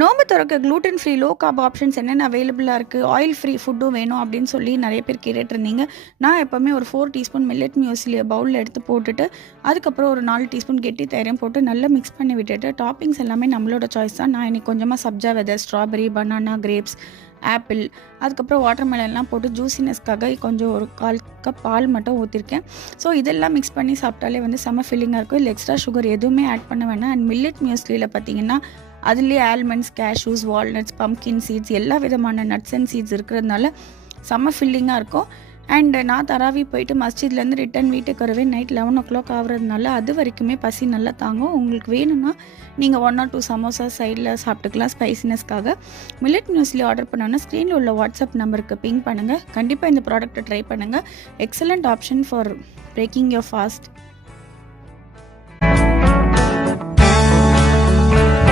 நோம்பு துறக்க gluten free low corp options என்னென்ன அவைலபிளாக இருக்குது, ஆயில் ஃப்ரீ ஃபுட்டும் வேணும் அப்படின்னு சொல்லி நிறைய பேர் கேட்டுட்ருந்தீங்க. நான் எப்போவுமே ஒரு 4 டீஸ்பூன் மில்லட் மியூஸ்லியை பவுலில் எடுத்து போட்டுட்டு அதுக்கப்புறம் ஒரு 4 டீஸ்பூன் கெட்டி தயிரையும் போட்டு நல்லா மிக்ஸ் பண்ணி விட்டுட்டு டாப்பிங்ஸ் எல்லாமே நம்மளோட சாய்ஸ் தான். நான் இன்றைக்கி கொஞ்சமாக சப்ஜா விதை, ஸ்ட்ராபெரி, பனானா, கிரேப்ஸ், ஆப்பிள், அதுக்கப்புறம் வாட்டர்மெலன்லாம் போட்டு ஜூசினஸ்க்காக கொஞ்சம் ஒரு 1/4 கப் பால் மட்டும் ஊற்றிருக்கேன். ஸோ இதெல்லாம் மிக்ஸ் பண்ணி சாப்பிட்டாலே வந்து செம்ம ஃபில்லிங்காக இருக்கும். இல்லை எக்ஸ்ட்ரா சுகர் எதுவுமே ஆட் பண்ண வேணாம். அண்ட் மில்லட் மியூஸ்லியில் பார்த்தீங்கன்னா அதுலேயே almonds, cashews, walnuts, pumpkin seeds எல்லா விதமான நட்ஸ் அண்ட் சீட்ஸ் இருக்கிறதுனால செம்ம ஃபில்லிங்காக இருக்கும். அண்ட் நான் தராவி போயிட்டு மஸ்ஜித்லேருந்து ரிட்டன் வீட்டுக்கு வரவே நைட் 11 o'clock ஆகுறதுனால அது வரைக்குமே பசி நல்லா தாங்கும். உங்களுக்கு வேணும்னா நீங்கள் 1 or 2 சமோசா சைடில் சாப்பிட்டுக்கலாம் ஸ்பைசினஸ்க்காக. மில்லட் மியூஸ்லி ஆர்டர் பண்ணோன்னா ஸ்க்ரீனில் உள்ள வாட்ஸ்அப் நம்பருக்கு பிங் பண்ணுங்கள். கண்டிப்பாக இந்த ப்ராடக்ட்டை ட்ரை பண்ணுங்கள். Excellent option for breaking your fast.